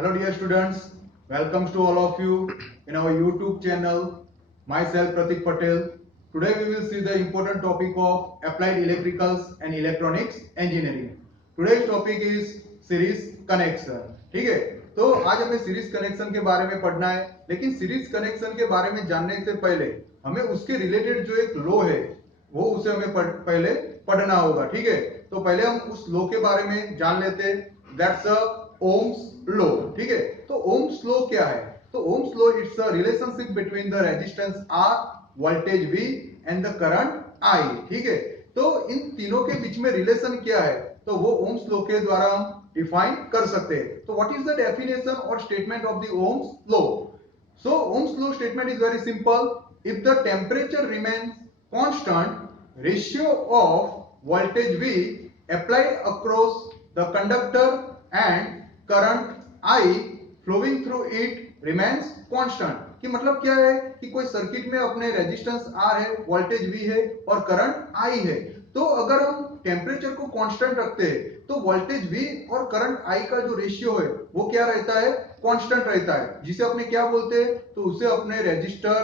Hello dear students, welcome to all of you in our YouTube channel. Myself Pratik Patel. Today we will see the important topic of applied electricals and electronics engineering. Today's topic is series connection. ठीक है, तो आज हमें series connection के बारे में पढ़ना है, लेकिन सीरीज कनेक्शन के बारे में जानने से पहले हमें उसके रिलेटेड जो एक लॉ है वो उसे हमें पहले पढ़ना होगा। ठीक है, तो पहले हम उस लॉ के बारे में जान लेते हैं। That's a Ohm's law. ठीक है, तो ओम्स लॉ क्या है? तो Ohm's law it's a relationship between the resistance R, voltage V and the current I। ठीक है, तो इन तीनों के बीच में रिलेशन क्या है, तो वो ओम्स लॉ के द्वारा हम डिफाइन कर सकते हैं। तो व्हाट इज द डेफिनेशन और statement of the Ohm's law? So Ohm's law statement is very simple. If the temperature remains constant, ratio of voltage V applied across the conductor and current I flowing through it remains constant। कि मतलब क्या है कि कोई circuit में अपने resistance R है, voltage V है और करंट I है, तो अगर हम टेम्परेचर को कांस्टेंट रखते हैं तो वोल्टेज V और करंट I का जो रेशियो है वो क्या रहता है? कांस्टेंट रहता है, जिसे अपने क्या बोलते हैं? तो उसे अपने रेजिस्टर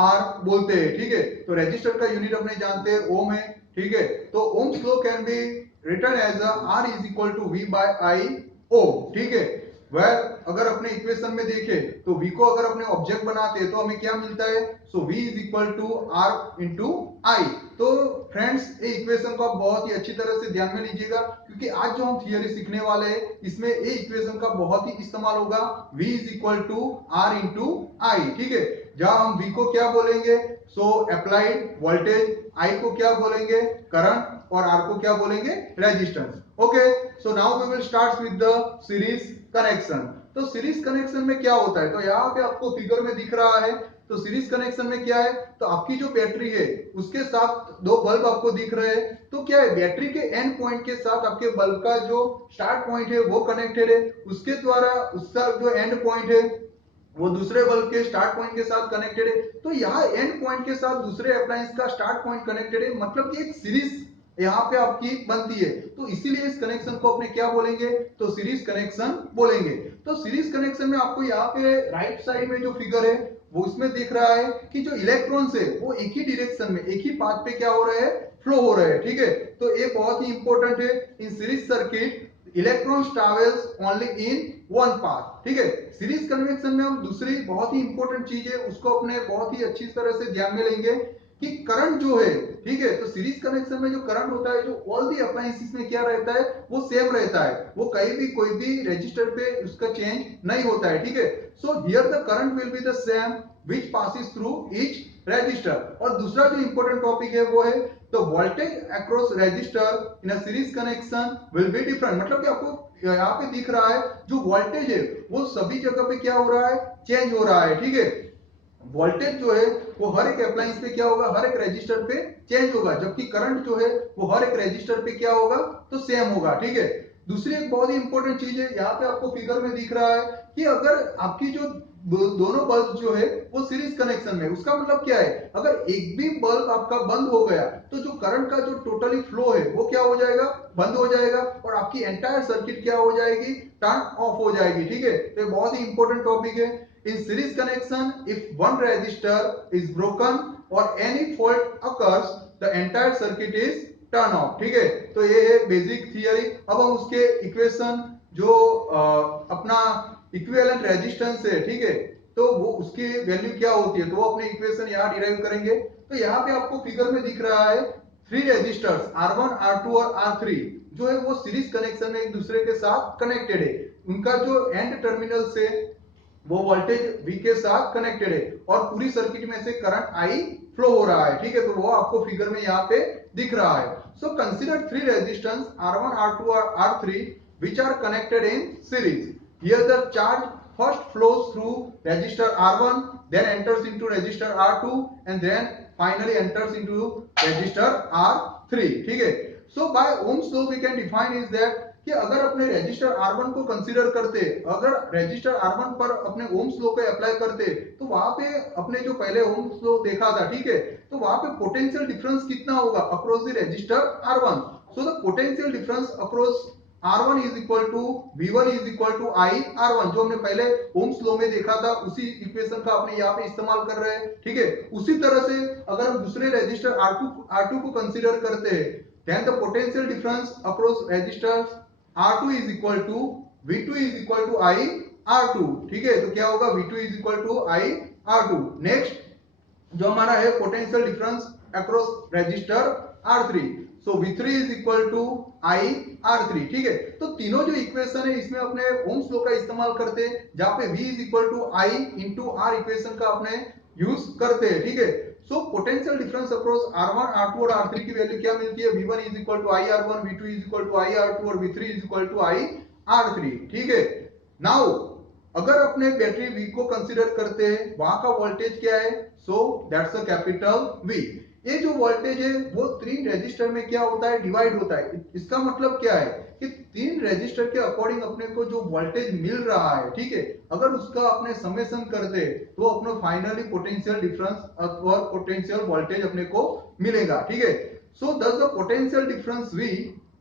R बोलते हैं। ठीक है, तो रेजिस्टर का यूनिट अपने जानते हैं ओम है। ठीक है, तो Ohm's law can be written as R is equal to V by I ohm. ठीक है, वह अगर अपने इक्वेशन में देखें तो V को अगर अपने ऑब्जेक्ट बनाते हैं तो हमें क्या मिलता है? So V is equal to R into I। तो फ्रेंड्स, ये इक्वेशन को आप बहुत ही अच्छी तरह से ध्यान में लीजिएगा, क्योंकि आज जो हम थियरी सीखने वाले हैं इसमें ये इक्वेशन का बहुत ही इस्तेमाल होगा। V is equal to R into I। ठीक है, जहां हम V को क्या बोलेंगे? सो अप्लाइड वोल्टेज, I को क्या बोलेंगे? करंट, और R को क्या बोलेंगे? Resistance. Okay, so now we will start with the series connection. तो सीरीज कनेक्शन में क्या होता है? तो यहाँ पे आपको फिगर में दिख रहा है। तो सीरीज कनेक्शन में क्या है? तो आपकी जो बैटरी है उसके साथ दो बल्ब आपको दिख रहे हैं। तो क्या है, बैटरी के एंड पॉइंट के साथ आपके बल्ब का जो स्टार्ट पॉइंट है वो कनेक्टेड है, उसके द्वारा उसका जो एंड पॉइंट है वो दूसरे बल्ब के स्टार्ट पॉइंट के साथ कनेक्टेड है। तो यहाँ एंड पॉइंट के साथ दूसरे अप्लायंस का स्टार्ट पॉइंट कनेक्टेड है, मतलब कि एक सीरीज यहाँ पे आपकी बनती है। तो इसीलिए इस कनेक्शन को अपने क्या बोलेंगे? तो सीरीज कनेक्शन बोलेंगे। तो सीरीज कनेक्शन में आपको यहाँ पे राइट साइड में जो फिगर है वो इसमें दिख रहा है कि जो इलेक्ट्रॉन्स है वो एक ही डायरेक्शन में, एक ही पाथ पे क्या हो रहे हैं? फ्लो हो रहे हैं। ठीक है, तो ये बहुत ही इंपॉर्टेंट है। In series circuit electrons travels only in one path. ठीक है, सीरीज कन्वेंशन में हम दूसरी बहुत ही इंपॉर्टेंट चीज है उसको अपने बहुत ही अच्छी तरह से ध्यान में लेंगे कि करंट जो है, ठीक है, तो सीरीज कनेक्शन में जो करंट होता है, जो ऑल दी अप्लायंसेस में क्या रहता है? वो सेम रहता है, वो कहीं भी कोई भी रजिस्टर पे उसका चेंज नहीं होता है। ठीक है, so here the current will be the same which passes through each resistor. और दूसरा जो इंपॉर्टेंट टॉपिक है वो है तो voltage across register in a series connection will be different. मतलब कि आपको यहाँ पे दिख रहा है जो वोल्टेज है वो सभी जगह पे क्या हो रहा है? चेंज हो रहा है। ठीक है, वोल्टेज जो है वो हर एक अप्लायंस पे क्या होगा? हर एक रजिस्टर पे चेंज होगा, जबकि करंट जो है वो हर एक रजिस्टर पे क्या होगा? तो सेम होगा। ठीक है, दूसरी एक बहुत ही इंपॉर्टेंट चीज है, यहाँ पे आपको फिगर में दिख रहा है कि अगर आपकी जो दोनों बल्ब जो है वो सीरीज कनेक्शन में, उसका मतलब क्या है? अगर एक भी बल्ब आपका बंद हो गया तो जो करंट का जो टोटली फ्लो है वो क्या हो जाएगा? बंद हो जाएगा, और आपकी एंटायर सर्किट क्या हो जाएगी? टर्न ऑफ हो जाएगी। ठीक है, तो ये बहुत ही इंपॉर्टेंट टॉपिक है। In series connection, if one resistor is broken or any fault occurs, the entire circuit is turn off। ठीक है, तो ये है बेसिक थियरी। अब हम उसके इक्वेशन जो अपना इक्विवेलेंट रेजिस्टेंस है, ठीक है, तो वो उसकी वैल्यू क्या होती है, तो वो अपने इक्वेशन यहाँ डिराइव करेंगे। तो यहाँ पे आपको फिगर में दिख रहा है थ्री रेजिस्टर्स R1, R2 और R3 जो है वो सीरीज कनेक्शन में एक दूसरे के साथ कनेक्टेड है। उनका जो एंड टर्मिनल से वो वोल्टेज V के साथ कनेक्टेड है और पूरी सर्किट में से करंट I फ्लो हो रहा है। ठीक है, तो वो आपको फिगर में यहाँ पे दिख रहा है। So consider three resistance R1, R2 और R3 which are connected in series. Here the charge first flows through resistor R1, then enters into resistor R2 and then finally enters into resistor R3। ठीक है, so by Ohm's law we can define is that कि अगर अपने resistor R1 को consider करते, अगर resistor R1 पर अपने ओम्स लॉ को अप्लाई करते, तो वहां पे अपने जो पहले ओम्स लॉ देखा था, ठीक है, तो वहां पे पोटेंशियल डिफरेंस कितना होगा across the resistor R1? So the potential difference across R1 is equal to V1 is equal to I R1, जो हमने पहले ओम्स लॉ में देखा था उसी इक्वेशन का अपने यहाँ पे इस्तेमाल कर रहे हैं। ठीक है, उसी तरह से अगर हम दूसरे रेजिस्टर R2 को कंसीडर करते हैं, then the potential difference across resistors R2 is equal to V2 is equal to I R2। ठीक है, तो क्या होगा, V2 is equal to I R2। Next जो हमारा है potential difference across resistor R3, so V3 is equal to I R3। ठीक है, तो तीनों जो इक्वेशन है इसमें अपने ओम्स लॉ का इस्तेमाल करते हैं, जहां पे V is equal to I into R equation का अपने यूज करते हैं। ठीक है, so potential difference across R1 R2 और R3 की वैल्यू क्या मिलती है, V1 is equal to I R1, V2 is equal to I R2 और V3 is equal to I R3। ठीक है, नाउ अगर अपने बैटरी V को कंसीडर करते हैं, वहां का वोल्टेज क्या है, सो दैट्स अ कैपिटल V। ये जो वोल्टेज है वो तीन रेजिस्टर में क्या होता है, डिवाइड होता है। इसका मतलब क्या है कि तीन रेजिस्टर के अकॉर्डिंग अपने को जो वोल्टेज मिल रहा है, ठीक है, अगर उसका अपने समेशन करते तो अपने फाइनली पोटेंशियल डिफरेंस और पोटेंशियल वोल्टेज अपने को मिलेगा। ठीक है, so thus the potential difference V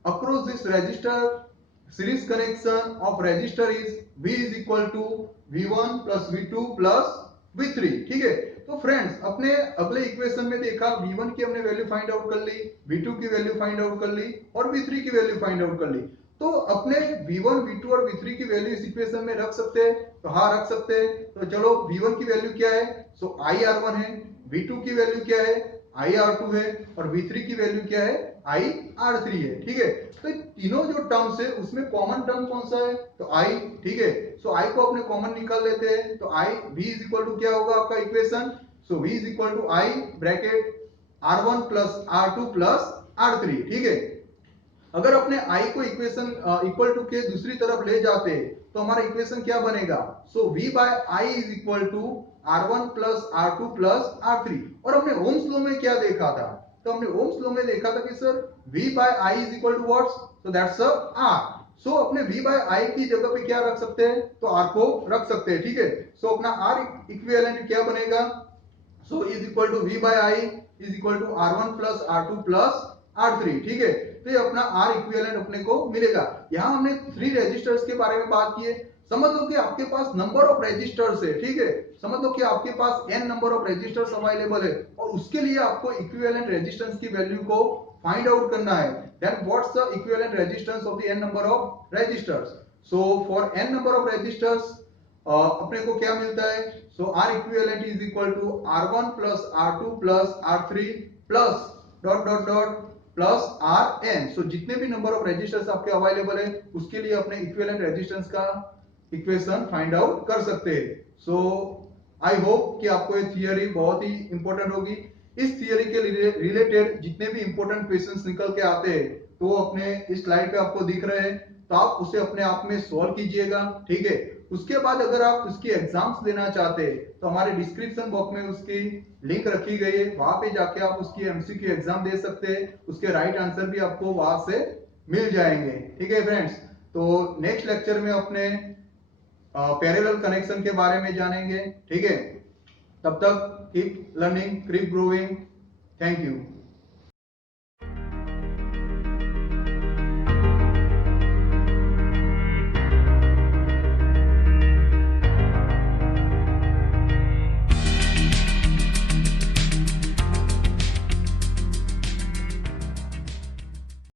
across this resistor series connection of resistor is V is equal to V1 plus V2 plus V3। ठीक है, तो फ्रेंड्स अपने अगले इक्वेशन में देखा V1 की हमने वैल्यू फाइंड आउट कर ली, V2 की वैल्यू फाइंड आउट कर ली और V3 की वैल्यू फाइंड आउट कर ली। तो अपने V1 V2 और V3 की वैल्यू इस इक्वेशन में रख सकते हैं, तो हाँ रख सकते हैं। तो चलो V1 की वैल्यू क्या है, सो I R1 है, V2 की वैल्यू क्या है, I R2 है और V3 की वैल्यू क्या है, I R3 है। ठीक है, तो तीनों जो टर्म्स है उसमें कॉमन टर्म कौन सा है, तो I। ठीक है, सो I को अपने कॉमन निकाल लेते हैं, तो I V is equal to क्या होगा आपका equation, so V is equal to I bracket R1 plus R2 plus R3। ठीक है, अगर अपने I को इक्वेशन इक्वल टू के दूसरी तरफ ले जाते तो हमारा इक्वेशन क्या बनेगा, so V by I is equal to R1 plus R2 plus R3। और हमने ओम्स लॉ में क्या देखा था, तो हमने ओम्स लॉ में देखा था कि sir V by I is equal to what, so that's a R। So अपने V बाय I की जगह पे क्या रख सकते हैं, तो R को रख सकते हैं। ठीक है, सो अपना R इक्विवेलेंट क्या बनेगा, so is equal to V by I is equal to R1 plus R2 plus R3। ठीक है, तो ये अपना R इक्विवेलेंट अपने को मिलेगा। यहाँ हमने 3 रेजिस्टर्स के बारे में बात की है। समझ लो कि आपके पास नंबर ऑफ रेजिस्टर्स है। ठीक है, समझ लो कि आपके पास n number of resistors available है और उसके लिए आपको इक्विवेलेंट रेजिस्टेंस की वैल्यू को फाइंड आउट करना है। Then what's the equivalent resistance of the n number of resistors, so for n number of resistors अपने को क्या मिलता है, सो R equivalent is equal to R1 plus R2 plus R3 plus dot dot dot plus Rn। So जितने भी number of resistors आपके available है उसके लिए अपने इक्विवेलेंट रेजिस्टेंस का इक्वेशन फाइंड आउट कर सकते हैं। सो आई होप कि आपको ये थियरी बहुत ही इंपॉर्टेंट होगी। इस थियरी के रिलेटेड जितने भी इंपॉर्टेंट क्वेश्चंस निकल के आते हैं तो अपने इस स्लाइड पे आपको दिख रहे हैं, तो आप उसे अपने आप में सॉल्व कीजिएगा। ठीक है, उसके बाद अगर आप उसकी एग्जाम्स देना चाहते हैं तो हमारे डिस्क्रिप्शन बॉक्स में उसकी लिंक रखी गई है, वहां पे जाके आप उसकी एमसीक्यू एग्जाम दे सकते हैं। उसके राइट आंसर भी आपको वहां से मिल जाएंगे। ठीक है फ्रेंड्स, तो नेक्स्ट लेक्चर में अपने पैरेलल कनेक्शन के बारे में जानेंगे। ठीक है, तब तक keep learning, keep growing. Thank you.